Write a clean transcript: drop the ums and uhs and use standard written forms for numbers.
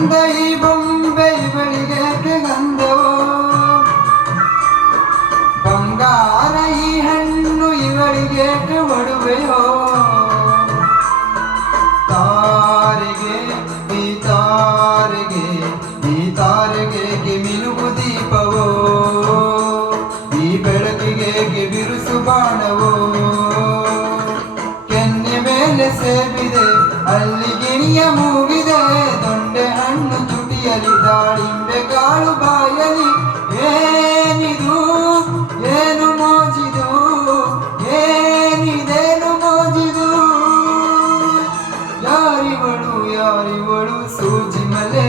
ಚಂದ ಈ ಬೊಂಬೆ ಇವಳಿಗೆ ಗಂಧವೋ ಬಂಗಾರ ಈ ಹಣ್ಣು ಇವಳಿಗೆ ಒಡುವೆಯೋ ತಾರೆಗೆ ಈ ತಾರೆಗೆ ಈ ತಾರೆಗೆ ಮಿನುಗು ದೀಪವೋ ಈ ಬೆಳಕಿಗೆ ಬಿರುಸು ಬಾಣವೋ ಕೆನ್ನೆ ಮೇಲೆ ಸೇಬಿದೆ ಅಲ್ಲಿ ಗಿಣಿಯ ಮೂಗಿದೆ ದೊಂಡೆ ಹಣ್ಣು ತುಟಿಯಲಿ ದಾಳಿಂಬೆ ಕಾಳು ಬಾಯಲಿ ಏನಿದು ಏನು ಮೋಜಿದು ಏನಿದೇನು ಮೋಜಿದು ಯಾರಿವಳು ಯಾರಿವಳು ಸೂಜಿ ಮಲೆ